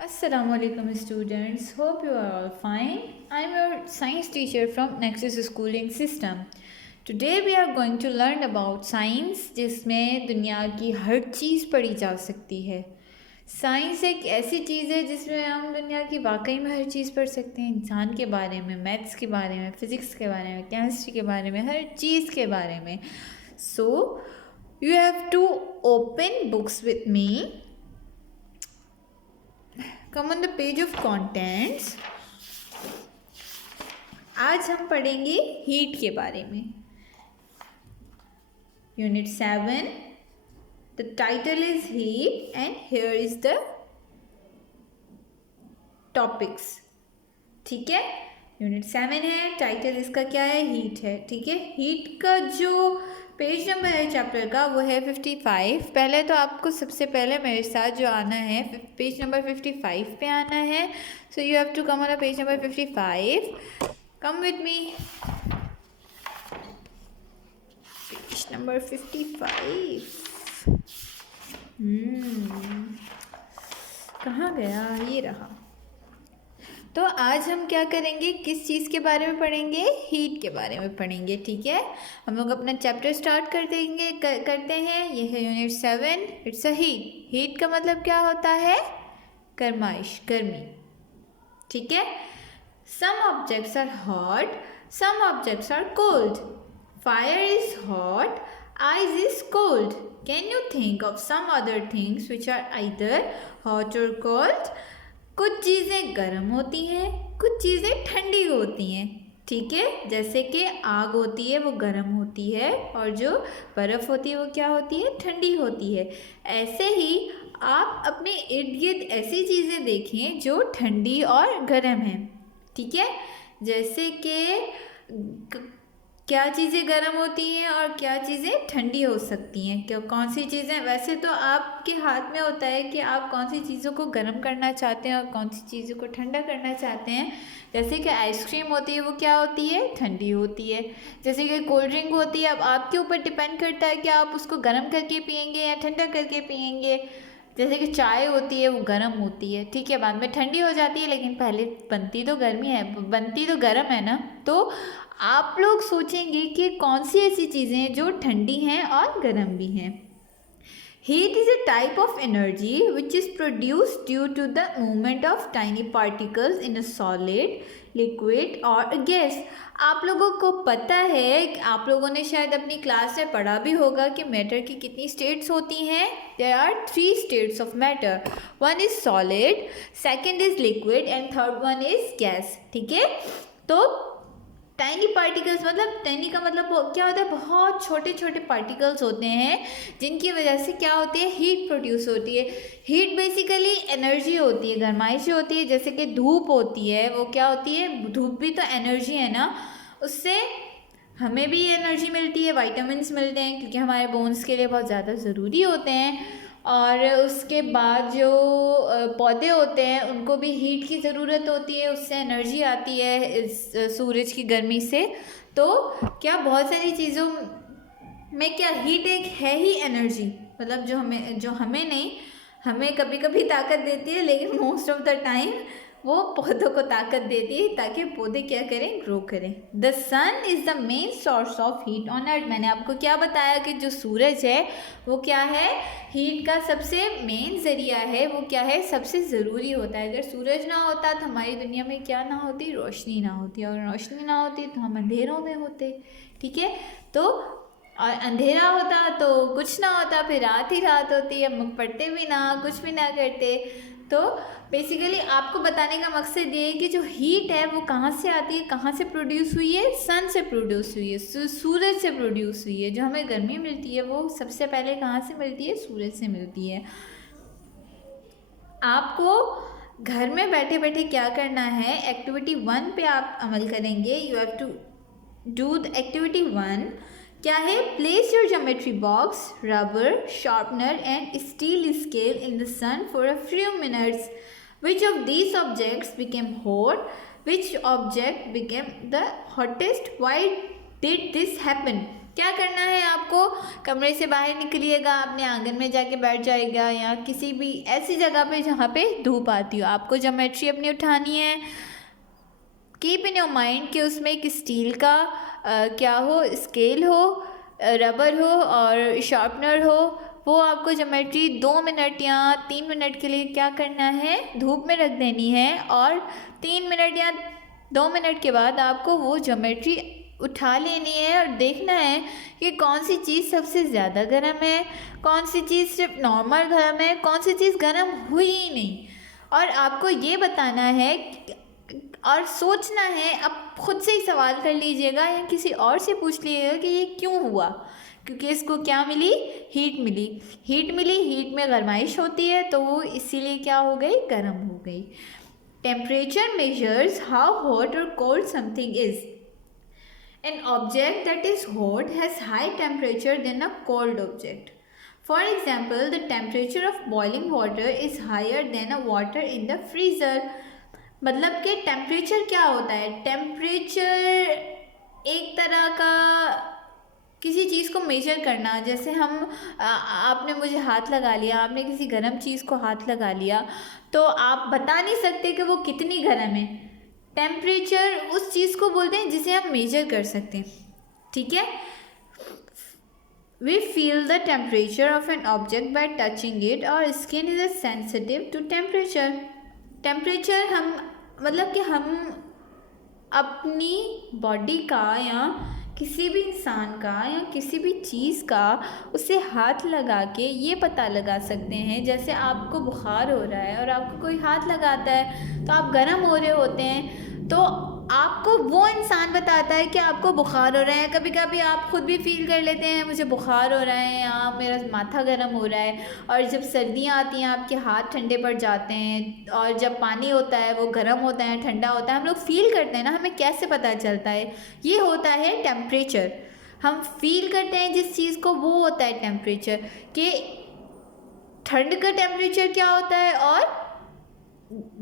Assalamualaikum students, hope you are all fine. I am your science teacher from Nexus Schooling System. Today we are going to learn about science जिसमें दुनिया की हर चीज़ पढ़ी जा सकती है. Science एक ऐसी चीज़ है जिसमें हम दुनिया की वाकई में हर चीज़ पढ़ सकते हैं. इंसान के बारे में, मैथ्स के बारे में, फिज़िक्स के बारे में, केमिस्ट्री के बारे में, हर चीज़ के बारे में. So you have to open books with me. Come on the page of contents. आज हम पढ़ेंगे हीट के बारे में. Unit 7. The title is heat and here is the topics. ठीक है, यूनिट 7 है, टाइटल इसका क्या है, हीट है. ठीक है, हीट का जो पेज नंबर है चैप्टर का वो है 55. पहले तो आपको सबसे पहले मेरे साथ जो आना है पेज नंबर 55 पे आना है. So you have to come on page number 55. Come with me. Page number 55. कहाँ गया, ये रहा. तो आज हम क्या करेंगे, किस चीज़ के बारे में पढ़ेंगे, हीट के बारे में पढ़ेंगे. ठीक है, हम लोग अपना चैप्टर स्टार्ट करते हैं. ये है unit 7. It's a heat. Heat का मतलब क्या होता है, गर्माइश, गर्मी. ठीक है, some objects are hot, some objects are cold. Fire is hot, ice is cold. Can you think of some other things which are either hot और कोल्ड. कुछ चीज़ें गर्म होती हैं, कुछ चीज़ें ठंडी होती हैं. ठीक है, जैसे कि आग होती है वो गर्म होती है और जो बर्फ़ होती है वो क्या होती है, ठंडी होती है. ऐसे ही आप अपने इर्द गिर्द ऐसी चीज़ें देखें जो ठंडी और गर्म हैं. ठीक है, जैसे कि क्या चीज़ें गर्म होती हैं और क्या चीज़ें ठंडी हो सकती हैं. क्या कौन सी चीज़ें, वैसे तो आपके हाथ में होता है कि आप कौन सी चीज़ों को गर्म करना चाहते हैं और कौन सी चीज़ों को ठंडा करना चाहते हैं. जैसे कि आइसक्रीम होती है वो क्या होती है, ठंडी होती है. जैसे कि कोल्ड ड्रिंक होती है, अब आपके ऊपर डिपेंड करता है कि आप उसको गर्म करके पियेंगे या ठंडा करके पियेंगे. जैसे कि चाय होती है वो गर्म होती है, ठीक है, बाद में ठंडी हो जाती है, लेकिन पहले बनती तो गर्म है ना. तो आप लोग सोचेंगे कि कौन सी ऐसी चीज़ें जो ठंडी हैं और गर्म भी हैं. Heat is a type of energy which is produced due to the movement of tiny particles in a solid, liquid or a gas. आप लोगों को पता है कि आप लोगों ने शायद अपनी क्लास में पढ़ा भी होगा कि मैटर की कितनी स्टेट्स होती हैं. There are 3 states of matter. One is solid, second is liquid and third one is gas. ठीक है, तो टाइनी पार्टिकल्स मतलब, टाइनी का मतलब क्या होता है, बहुत छोटे छोटे पार्टिकल्स होते हैं जिनकी वजह से क्या होती है, हीट प्रोड्यूस होती है. हीट बेसिकली एनर्जी होती है, गर्माइश होती है. जैसे कि धूप होती है, वो क्या होती है, धूप भी तो एनर्जी है ना. उससे हमें भी एनर्जी मिलती है, विटामिन्स मिलते हैं क्योंकि हमारे बोन्स के लिए बहुत ज़्यादा ज़रूरी होते हैं. और उसके बाद जो पौधे होते हैं उनको भी हीट की ज़रूरत होती है, उससे एनर्जी आती है इस सूरज की गर्मी से. तो क्या बहुत सारी चीज़ों में क्या हीट एक है ही एनर्जी, मतलब जो हमें नहीं, हमें कभी कभी ताकत देती है, लेकिन मोस्ट ऑफ द टाइम वो पौधों को ताकत देती है ताकि पौधे क्या करें, ग्रो करें. The sun is the main source of heat on earth. मैंने आपको क्या बताया कि जो सूरज है वो क्या है, हीट का सबसे मेन ज़रिया है, वो क्या है, सबसे ज़रूरी होता है. अगर सूरज ना होता तो हमारी दुनिया में क्या ना होती, रोशनी ना होती. और रोशनी ना होती तो हम अंधेरों में होते. ठीक है, तो और अंधेरा होता तो कुछ ना होता, फिर रात ही रात होती, हम पढ़ते भी ना, कुछ भी ना करते. तो बेसिकली आपको बताने का मकसद ये है कि जो हीट है वो कहाँ से आती है, कहाँ से प्रोड्यूस हुई है, सन से प्रोड्यूस हुई है, सूरज से प्रोड्यूस हुई है. जो हमें गर्मी मिलती है वो सबसे पहले कहाँ से मिलती है, सूरज से मिलती है. आपको घर में बैठे बैठे क्या करना है, एक्टिविटी 1 पे आप अमल करेंगे. You have to do the activity 1. क्या है, place your geometry box, rubber, sharpener and steel scale in the sun for a few minutes. Which of these objects became hot, which object became the hottest, why did this happen. क्या करना है आपको, कमरे से बाहर निकलिएगा, अपने आंगन में जाके बैठ जाएगा या किसी भी ऐसी जगह पे जहाँ पे धूप आती हो। आपको ज्योमेट्री अपनी उठानी है। कीप इन योर माइंड कि उसमें एक स्टील का क्या हो, स्केल हो, रबर हो और शार्पनर हो। वो आपको ज्योमेट्री 2 मिनट या 3 मिनट के लिए क्या करना है, धूप में रख देनी है और 3 मिनट या 2 मिनट के बाद आपको वो ज्योमेट्री उठा लेनी है और देखना है कि कौन सी चीज़ सबसे ज़्यादा गर्म है, कौन सी चीज़ सिर्फ नॉर्मल गर्म है, कौन सी चीज़ गर्म हुई ही नहीं। और आपको ये बताना है और सोचना है, अब खुद से ही सवाल कर लीजिएगा या किसी और से पूछ लीजिएगा कि ये क्यों हुआ, क्योंकि इसको क्या मिली, हीट मिली। हीट मिली, हीट में गर्माइश होती है तो वो इसीलिए क्या हो गई, गर्म हो गई। टेम्परेचर मेजर्स हाउ हॉट और cold something is. An object that is hot has high temperature than a cold object. For example, the temperature of boiling water is higher than a water in the freezer. मतलब कि temperature क्या होता है, temperature एक तरह का किसी चीज़ को मेजर करना। जैसे हम आपने मुझे हाथ लगा लिया, आपने किसी गर्म चीज़ को हाथ लगा लिया तो आप बता नहीं सकते कि वो कितनी गर्म है। टेम्परेचर उस चीज़ को बोलते हैं जिसे हम मेजर कर सकते हैं, ठीक है। We feel the temperature of an object by touching it और skin is sensitive to temperature. Temperature हम मतलब कि हम अपनी बॉडी का या किसी भी इंसान का या किसी भी चीज़ का उसे हाथ लगा के ये पता लगा सकते हैं। जैसे आपको बुखार हो रहा है और आपको कोई हाथ लगाता है तो आप गर्म हो रहे होते हैं, तो आपको वो इंसान बताता है कि आपको बुखार हो रहा है। कभी कभी आप खुद भी फील कर लेते हैं मुझे बुखार हो रहा है या मेरा माथा गर्म हो रहा है। और जब सर्दियाँ आती हैं आपके हाथ ठंडे पड़ जाते हैं और जब पानी होता है वो गर्म होता है, ठंडा होता है, हम लोग फील करते हैं ना। हमें कैसे पता चलता है, ये होता है टेम्परेचर। हम फील करते हैं जिस चीज़ को, वो होता है टेम्परेचर। कि ठंड का टेम्परेचर क्या होता है और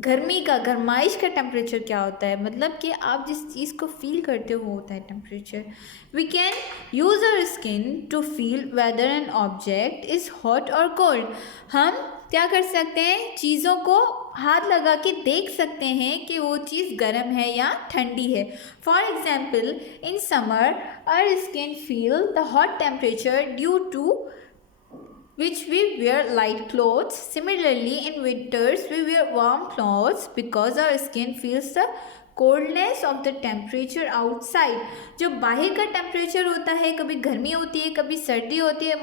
गर्मी का, गर्माइश का टेम्परेचर क्या होता है, मतलब कि आप जिस चीज़ को फील करते हो वो होता है temperature. We can use our skin to feel whether an object is hot और कोल्ड। हम क्या कर सकते हैं, चीज़ों को हाथ लगा के देख सकते हैं कि वो चीज़ गर्म है या ठंडी है। For example, in summer our skin feel the hot temperature due to which we wear light clothes. Similarly, in winters we wear warm clothes because our skin feels the coldness of the temperature outside. जो बाहर का temperature होता है, कभी गर्मी होती है कभी सर्दी होती है।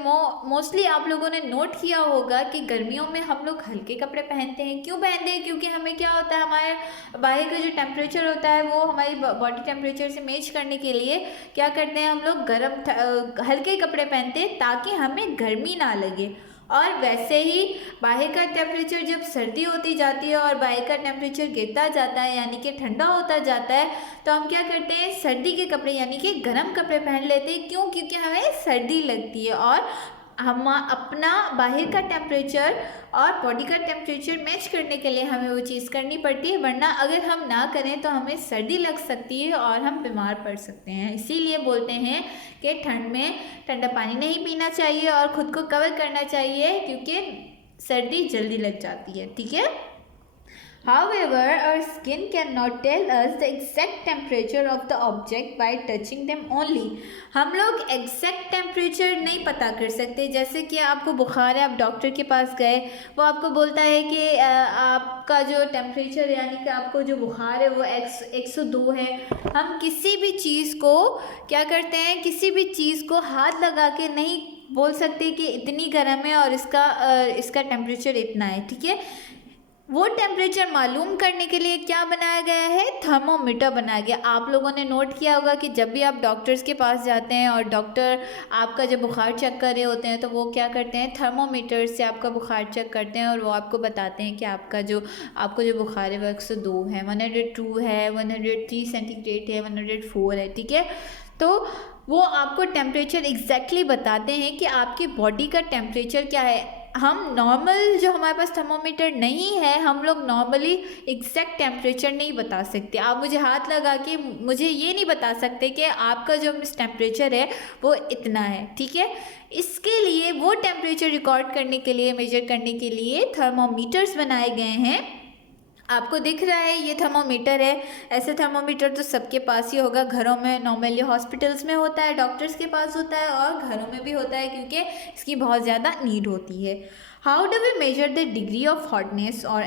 मोस्टली आप लोगों ने नोट किया होगा कि गर्मियों में हम लोग हल्के कपड़े पहनते हैं। क्यों पहनते हैं, क्योंकि हमें क्या होता है, हमारे बाहर का जो टेम्परेचर होता है वो हमारी बॉडी टेम्परेचर से मैच करने के लिए क्या करते हैं, हम लोग हल्के कपड़े पहनते हैं ताकि हमें गर्मी ना लगे। और वैसे ही बाहर का टेम्परेचर जब सर्दी होती जाती है और बाहर का टेम्परेचर गिरता जाता है यानी कि ठंडा होता जाता है, तो हम क्या करते हैं, सर्दी के कपड़े यानी कि गर्म कपड़े पहन लेते हैं। क्यों, क्योंकि हमें सर्दी लगती है और हम अपना बाहर का टेम्परेचर और बॉडी का टेम्परेचर मैच करने के लिए हमें वो चीज़ करनी पड़ती है। वरना अगर हम ना करें तो हमें सर्दी लग सकती है और हम बीमार पड़ सकते हैं। इसीलिए बोलते हैं कि ठंड में ठंडा पानी नहीं पीना चाहिए और ख़ुद को कवर करना चाहिए क्योंकि सर्दी जल्दी लग जाती है, ठीक है। However, our skin cannot tell us the exact temperature of the object by touching them only. हम लोग एग्जैक्ट टेम्परेचर नहीं पता कर सकते। जैसे कि आपको बुखार है, आप डॉक्टर के पास गए, वो आपको बोलता है कि आपका जो टेम्परेचर यानी कि आपको जो बुखार है वो 102 है। हम किसी भी चीज़ को क्या करते हैं, किसी भी चीज़ को हाथ लगा के नहीं बोल सकते कि इतनी गर्म है और इसका टेम्परेचर इतना है, ठीक है। वो टेम्परेचर मालूम करने के लिए क्या बनाया गया है, थर्मोमीटर बनाया गया। आप लोगों ने नोट किया होगा कि जब भी आप डॉक्टर्स के पास जाते हैं और डॉक्टर आपका जब बुखार चेक कर रहे होते हैं तो वो क्या करते हैं, थर्मोमीटर से आपका बुखार चेक करते हैं और वो आपको बताते हैं कि आपको जो बुखार है वो 102 है, 102 है, 103 सेंटीग्रेड है, 104 है, ठीक है। तो वो आपको टेम्परेचर एग्जैक्टली बताते हैं कि आपकी बॉडी का टेम्परेचर क्या है। हम नॉर्मल जो हमारे पास थर्मोमीटर नहीं है, हम लोग नॉर्मली एग्जैक्ट टेम्परेचर नहीं बता सकते। आप मुझे हाथ लगा के मुझे ये नहीं बता सकते कि आपका जो टेम्परेचर है वो इतना है, ठीक है। इसके लिए वो टेम्परेचर रिकॉर्ड करने के लिए, मेजर करने के लिए थर्मोमीटर्स बनाए गए हैं। आपको दिख रहा है ये थर्मोमीटर है। ऐसे थर्मोमीटर तो सबके पास ही होगा, घरों में नॉर्मली, हॉस्पिटल्स में होता है, डॉक्टर्स के पास होता है और घरों में भी होता है क्योंकि इसकी बहुत ज़्यादा नीड होती है। How do we measure the degree of hotness और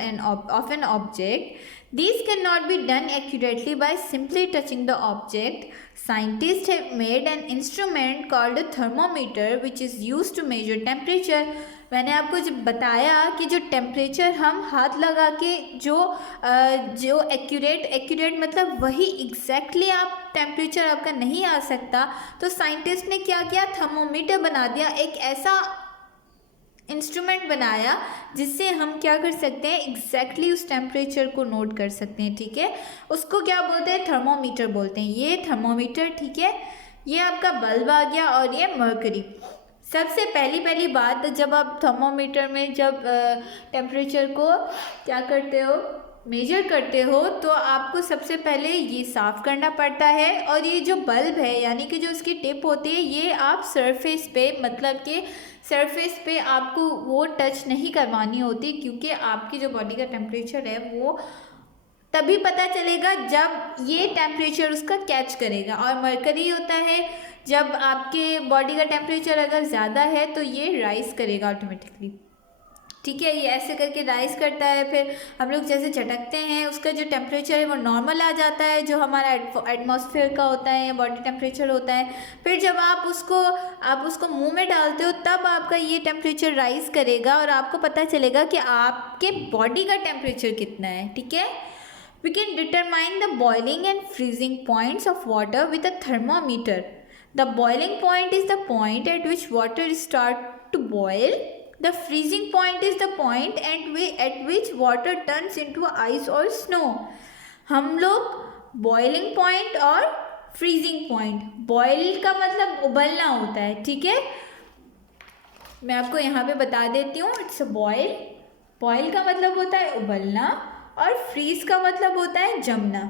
of an object? These cannot be done accurately by simply touching the object. Scientists have made an instrument called a thermometer which is used to measure temperature. मैंने आपको जब बताया कि जो temperature हम हाथ लगा के जो एक्यूरेट मतलब वही एग्जैक्टली आप टेम्परेचर आपका नहीं आ सकता, तो साइंटिस्ट ने क्या किया, थर्मोमीटर बना दिया, एक ऐसा इंस्ट्रूमेंट बनाया जिससे हम क्या कर सकते हैं, एग्जैक्टली उस टेम्परेचर को नोट कर सकते हैं, ठीक है। उसको क्या बोलते हैं, थर्मोमीटर बोलते हैं। ये थर्मोमीटर, ठीक है, ये आपका बल्ब आ गया और ये मरकरी। सबसे पहली बात, जब आप थर्मोमीटर में जब टेम्परेचर को क्या करते हो, मेजर करते हो, तो आपको सबसे पहले ये साफ़ करना पड़ता है। और ये जो बल्ब है यानी कि जो उसकी टिप होती है, ये आप सरफेस पे, मतलब कि सरफेस पे आपको वो टच नहीं करवानी होती, क्योंकि आपकी जो बॉडी का टेम्परेचर है वो तभी पता चलेगा जब ये टेम्परेचर उसका कैच करेगा। और मरकरी होता है, जब आपके बॉडी का टेम्परेचर अगर ज़्यादा है तो ये राइज़ करेगा ऑटोमेटिकली, ठीक है। ये ऐसे करके राइज़ करता है, फिर हम लोग जैसे झटकते हैं उसका जो टेम्परेचर है वो नॉर्मल आ जाता है, जो हमारा एटमॉस्फेयर का होता है या बॉडी टेम्परेचर होता है। फिर जब आप उसको मुंह में डालते हो तब आपका ये टेम्परेचर राइज़ करेगा और आपको पता चलेगा कि आपके बॉडी का टेम्परेचर कितना है, ठीक है। We can determine the boiling and freezing points of water with a thermometer. The boiling point is the point at which water starts to boil. The freezing point is the point at which water turns into ice or snow. हम लोग boiling point और freezing point, boil का मतलब उबलना होता है, ठीक है। मैं आपको यहाँ पे बता देती हूँ, इट्स बॉयल। बॉयल का मतलब होता है उबलना और फ्रीज का मतलब होता है जमना,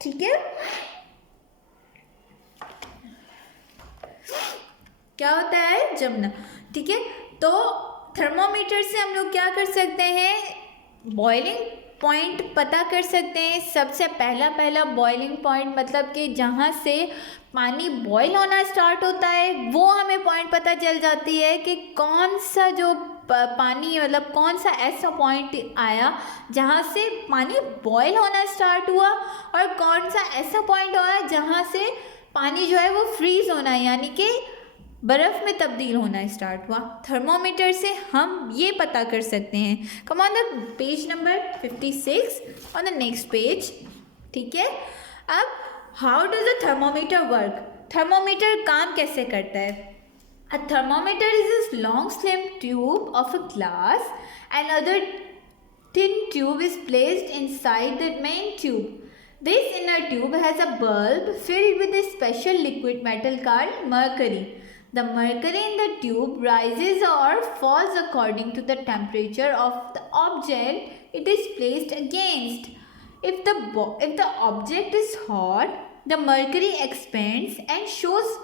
ठीक है। क्या होता है, जमना, ठीक है। तो थर्मोमीटर से हम लोग क्या कर सकते हैं, बॉइलिंग पॉइंट पता कर सकते हैं। सबसे पहला बॉइलिंग पॉइंट मतलब कि जहाँ से पानी बॉईल होना स्टार्ट होता है, वो हमें पॉइंट पता चल जाती है कि कौन सा जो पानी, मतलब कौन सा ऐसा पॉइंट आया जहाँ से पानी बॉईल होना स्टार्ट हुआ, और कौन सा ऐसा पॉइंट आया जहाँ से पानी जो है वो फ्रीज होना, यानी कि बर्फ़ में तब्दील होना स्टार्ट हुआ। थर्मोमीटर से हम ये पता कर सकते हैं। Come on the page number 56 on the next page, ठीक है। अब how does the thermometer work? Thermometer काम कैसे करता है? A thermometer is a long slim tube of a glass. Another thin tube is placed inside the main tube. This inner tube has a bulb filled with a special liquid metal called mercury. The mercury in the tube rises or falls according to the temperature of the object it is placed against. If the object is hot, the mercury expands and shows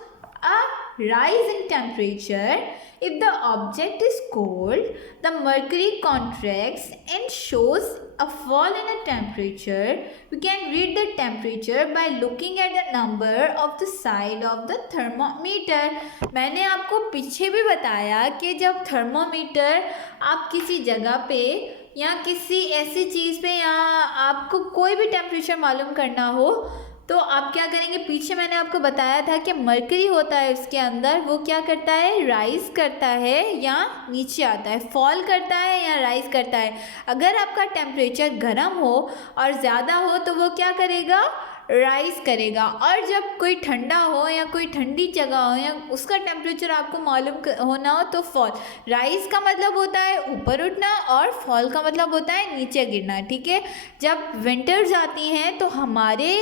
a rise in temperature. If the object is cold, the mercury contracts and shows a fall in a temperature. We can read the temperature by looking at the number of the side of the thermometer. मैंने आपको पीछे भी बताया कि जब thermometer आप किसी जगह पे या किसी ऐसी चीज़ पे, या आपको कोई भी टेम्परेचर मालूम करना हो, तो आप क्या करेंगे, पीछे मैंने आपको बताया था कि मरकरी होता है उसके अंदर, वो क्या करता है, राइज़ करता है या नीचे आता है, फॉल करता है या राइज़ करता है। अगर आपका टेम्परेचर गर्म हो और ज़्यादा हो तो वो क्या करेगा, राइज़ करेगा। और जब कोई ठंडा हो या कोई ठंडी जगह हो या उसका टेम्परेचर आपको मालूम होना हो तो फॉल। राइज़ का मतलब होता है ऊपर उठना और फॉल का मतलब होता है नीचे गिरना, ठीक है। जब विंटर्स आती हैं तो हमारे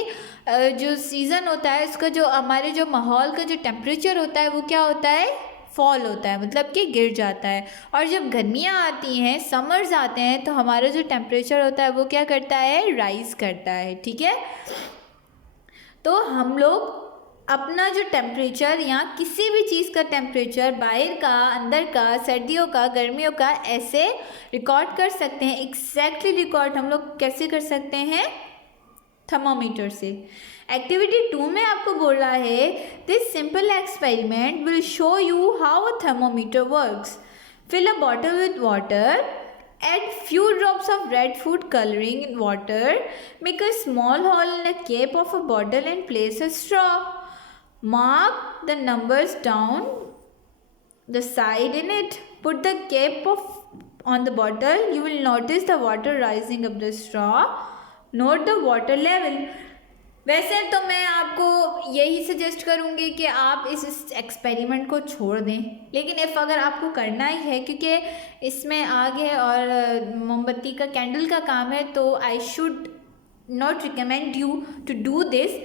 जो सीज़न होता है उसका, जो हमारे जो माहौल का जो टेम्परेचर होता है वो क्या होता है, फॉल होता है, मतलब कि गिर जाता है। और जब गर्मियाँ आती हैं, समर्स आते हैं, तो हमारा जो टेम्परेचर होता है वो क्या करता है, राइज़ करता है, ठीक है। तो हम लोग अपना जो टेम्परेचर या किसी भी चीज़ का टेम्परेचर, बाहर का, अंदर का, सर्दियों का, गर्मियों का, ऐसे रिकॉर्ड कर सकते हैं। एग्जैक्टली रिकॉर्ड हम लोग कैसे कर सकते हैं, थर्मोमीटर से। एक्टिविटी 2 में आपको बोल रहा है, this simple experiment will show you how a thermometer works. Fill a bottle with water, add few drops of red food coloring in water, make a small hole in the cap of a bottle and place a straw. Mark the numbers down the side in it. Put the cap on the bottle. You will notice the water rising up the straw. Note the water level. वैसे तो मैं आपको यही suggest करूँगी कि आप इस experiment को छोड़ दें, लेकिन इफ़ अगर आपको करना ही है, क्योंकि इसमें आग है और मोमबत्ती का, कैंडल का काम है, तो I should not recommend you to do this.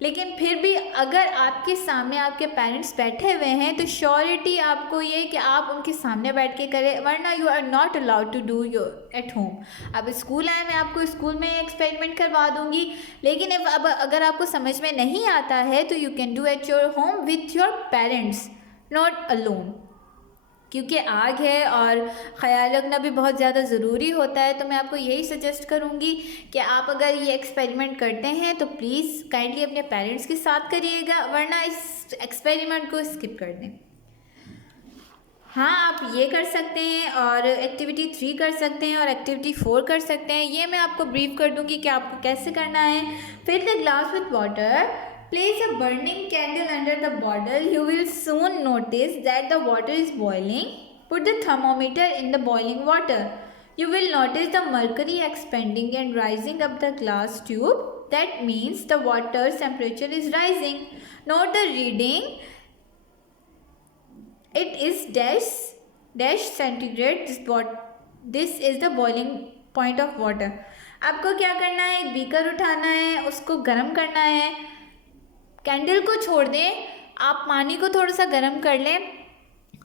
लेकिन फिर भी अगर आपके सामने आपके पेरेंट्स बैठे हुए हैं तो श्योरिटी आपको ये कि आप उनके सामने बैठ के करें, वरना you are not allowed to do your at home. अब स्कूल आए, मैं आपको स्कूल में एक्सपेरिमेंट करवा दूंगी, लेकिन अब अगर आपको समझ में नहीं आता है तो you can do at your home with your parents, not alone. क्योंकि आग है और ख्याल रखना भी बहुत ज़्यादा ज़रूरी होता है। तो मैं आपको यही सजेस्ट करूँगी कि आप अगर ये एक्सपेरिमेंट करते हैं तो प्लीज़ काइंडली अपने पेरेंट्स के साथ करिएगा, वरना इस एक्सपेरिमेंट को स्किप कर दें। हाँ, आप ये कर सकते हैं और एक्टिविटी 3 कर सकते हैं और एक्टिविटी 4 कर सकते हैं। ये मैं आपको ब्रीफ कर दूँगी कि आपको कैसे करना है। Fill the glass with water, place a burning candle under the bottle. You will soon notice that the water is boiling. Put the thermometer in the boiling water. You will notice the mercury expanding and rising up the glass tube. That means the water's temperature is rising. Note the reading. It is dash centigrade. This is the boiling point of water. आपको क्या करना है, एक beaker उठाना है, उसको गर्म करना है। कैंडल को छोड़ दें, आप पानी को थोड़ा सा गर्म कर लें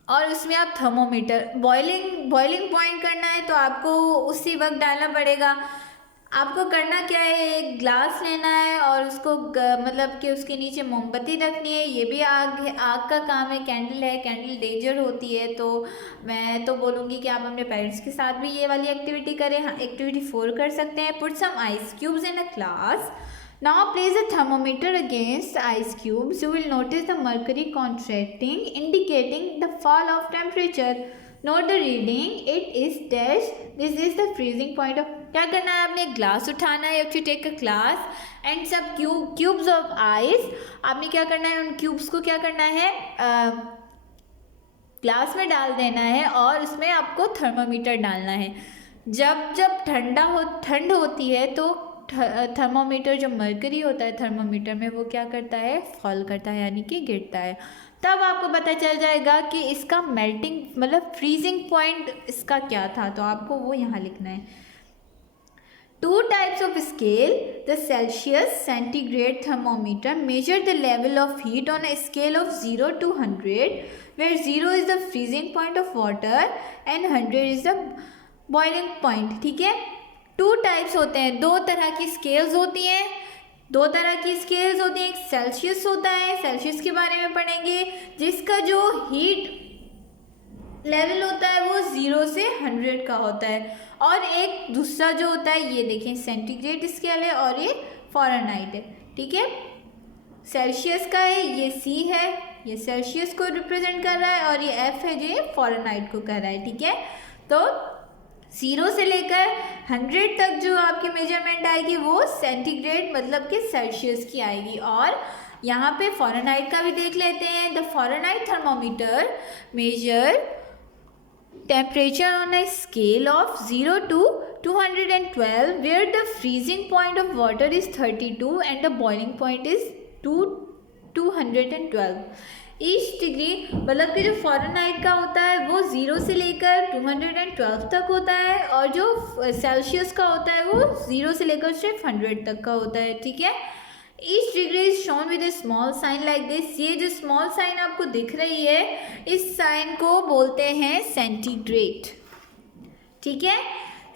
और उसमें आप थर्मोमीटर, बॉइलिंग पॉइंट करना है तो आपको उसी वक्त डालना पड़ेगा। आपको करना क्या है, एक ग्लास लेना है और उसको मतलब कि उसके नीचे मोमबत्ती रखनी है। ये भी आग का काम है, कैंडल है, कैंडल डेंजर होती है। तो मैं तो बोलूँगी कि आप अपने पेरेंट्स के साथ भी ये वाली एक्टिविटी करें। हाँ, एक्टिविटी 4 कर सकते हैं। Put some ice cubes in a glass. Now place a thermometer against the ice cubes. You will notice the mercury contracting, indicating the fall of temperature. Note the reading. It is dash. This is the freezing point of. क्या करना है, आपने glass उठाना है, you take a glass and some cubes of ice. आपने क्या करना है, उन क्यूब्स को क्या करना है, ग्लास में डाल देना है और उसमें आपको थर्मोमीटर डालना है। जब ठंड होती है तो थर्मोमीटर, जो मरकरी होता है थर्मोमीटर में, वो क्या करता है, फॉल करता है, यानी कि गिरता है। तब आपको पता चल जाएगा कि इसका मेल्टिंग मतलब फ्रीजिंग पॉइंट इसका क्या था, तो आपको वो यहाँ लिखना है। 2 types of scale. The Celsius centigrade thermometer measure the level of heat on a scale of 0 to 100, where 0 is the freezing point of water and 100 is the boiling point। ठीक है, 2 टाइप्स होते हैं, 2 तरह की स्केल्स होती हैं, 2 तरह की स्केल्स होती हैं। एक सेल्सियस होता है, सेल्सियस के बारे में पढ़ेंगे, जिसका जो हीट लेवल होता है वो 0 से 100 का होता है। और एक दूसरा जो होता है, ये देखें, सेंटीग्रेड स्केल है और ये फ़ारेनहाइट है। ठीक है, सेल्सियस का है, ये C है, ये सेल्सियस को रिप्रेजेंट कर रहा है, और ये F है जो ये फ़ारेनहाइट को कर रहा है। ठीक है, तो 0 से लेकर 100 तक जो आपकी मेजरमेंट आएगी वो सेंटीग्रेड मतलब कि सेल्सियस की आएगी। और यहाँ पे फ़ारेनहाइट का भी देख लेते हैं। The Fahrenheit thermometer measure temperature on a scale of 0 to 212, where the freezing point of water is 32 and the boiling point is 212 each degree. मतलब कि जो फ़ारेनहाइट का होता है वो 0 से लेकर 212 तक होता है, और जो सेल्सियस का होता है वो 0 से लेकर सिर्फ 100 तक का होता है। ठीक है, each degree is shown with a small sign like this. ये जो स्मॉल साइन आपको दिख रही है, इस साइन को बोलते हैं सेंटीग्रेड, ठीक है।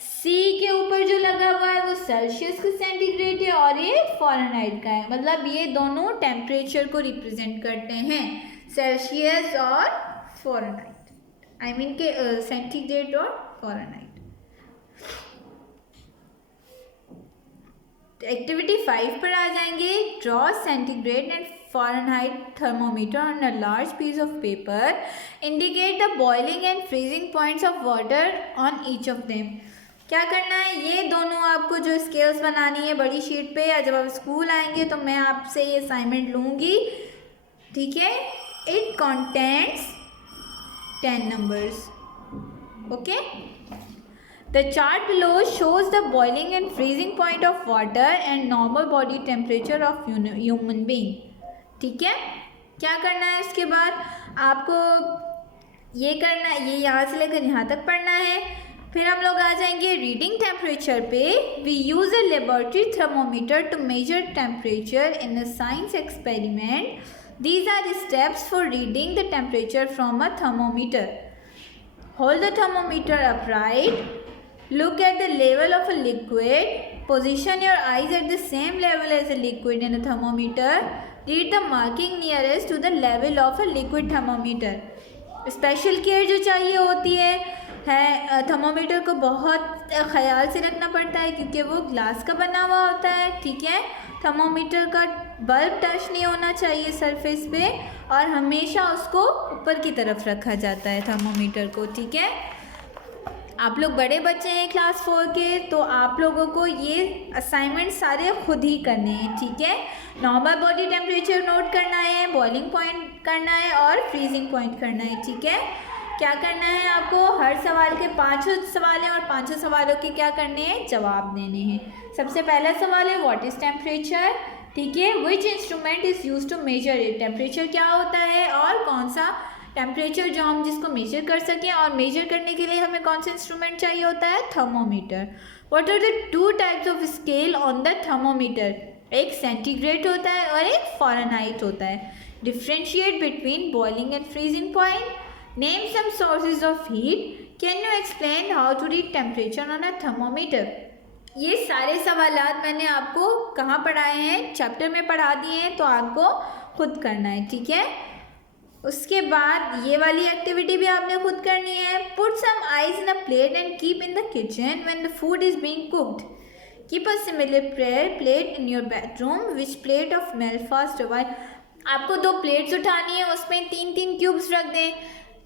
सी के ऊपर जो लगा हुआ है वो सेल्सियस का सेंटीग्रेड है और ये फ़ारेनहाइट का है, मतलब ये दोनों टेम्परेचर को रिप्रेजेंट करते हैं, सेल्सियस और फ़ारेनहाइट, आई मीन के सेंटीग्रेड और फ़ारेनहाइट। एक्टिविटी 5 पर आ जाएंगे। Draw centigrade and Fahrenheit thermometer on a large piece of paper, indicate the boiling and freezing points of water on each of them. क्या करना है, ये दोनों आपको जो स्केल्स बनानी है बड़ी शीट पे, या जब आप स्कूल आएंगे तो मैं आपसे ये असाइनमेंट लूँगी, ठीक है। It contents 10 numbers, okay. The chart below shows the boiling and freezing point of water and normal body temperature of human being, ठीक है। क्या करना है इसके बाद आपको, ये करना, ये यहाँ से लेकर यहाँ तक पढ़ना है। फिर हम लोग आ जाएंगे रीडिंग टेम्परेचर पे। We use a laboratory thermometer to measure temperature in a science experiment. These are steps for reading the temperature from a thermometer. Hold the thermometer upright, look at the level of a liquid, position your eyes at the same level as the liquid in a thermometer, read the marking nearest to the level of a liquid thermometer। Special care जो चाहिए होती है thermometer को बहुत ख्याल से रखना पड़ता है क्योंकि वो ग्लास का बना हुआ होता है, ठीक है। थर्मोमीटर का बल्ब टच नहीं होना चाहिए सरफेस पे, और हमेशा उसको ऊपर की तरफ रखा जाता है थर्मोमीटर को, ठीक है। आप लोग बड़े बच्चे हैं क्लास 4 के, तो आप लोगों को ये असाइनमेंट सारे खुद ही करने हैं, ठीक है। नॉर्मल बॉडी टेम्परेचर नोट करना है, बॉइलिंग पॉइंट करना है और फ्रीजिंग पॉइंट करना है, ठीक है। क्या करना है आपको, हर सवाल के 5 सवाल हैं और 5 सवालों के क्या करने हैं, जवाब देने हैं। सबसे पहला सवाल है व्हाट इज़ टेम्परेचर, ठीक है। Which instrument is use to measure it, temperature क्या होता है और कौन सा टेम्परेचर जो हम जिसको मेजर कर सकें, और मेजर करने के लिए हमें कौन सा इंस्ट्रूमेंट चाहिए होता है, thermometer. What are the 2 types of scale on the thermometer, एक सेंटीग्रेड होता है और एक फ़ारेनहाइट होता है। Differentiate between boiling and freezing point, name some sources of heat, can you explain how to read temperature on a thermometer. ये सारे सवालात मैंने आपको कहाँ पढ़ाए हैं, चैप्टर में पढ़ा दिए हैं, तो आपको खुद करना है, ठीक है। उसके बाद ये वाली एक्टिविटी भी आपने खुद करनी है। Put some ice in a plate and keep in the kitchen when the food is being cooked. Keep a similar plate in your bedroom which plate of melt fast avoid. आपको 2 plates उठानी है, उसमें 3-3 cubes रख दें,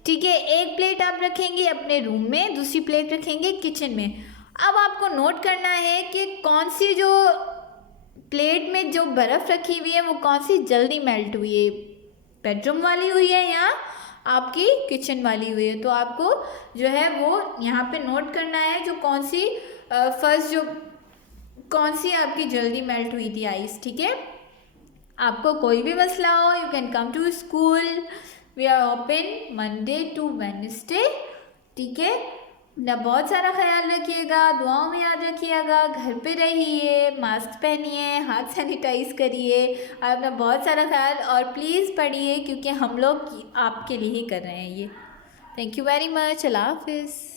ठीक है। एक plate आप रखेंगे अपने रूम में, दूसरी प्लेट रखेंगे किचन में। अब आपको नोट करना है कि कौन सी जो प्लेट में जो बर्फ़ रखी हुई है वो कौन सी जल्दी मेल्ट हुई है, बेडरूम वाली हुई है या आपकी किचन वाली हुई है। तो आपको जो है वो यहाँ पे नोट करना है जो कौन सी फर्स्ट जो कौन सी आपकी जल्दी मेल्ट हुई थी आइस, ठीक है। आपको कोई भी मसला हो, you can come to school, we are open Monday to Wednesday, ठीक है। अपना बहुत सारा ख्याल रखिएगा, दुआओं में याद रखिएगा, घर पे रहिए, मास्क पहनिए, हाथ सैनिटाइज करिए, और अपना बहुत सारा ख्याल, और प्लीज़ पढ़िए क्योंकि हम लोग आपके लिए ही कर रहे हैं ये। थैंक यू वेरी मच, अल्लाह हाफिज़।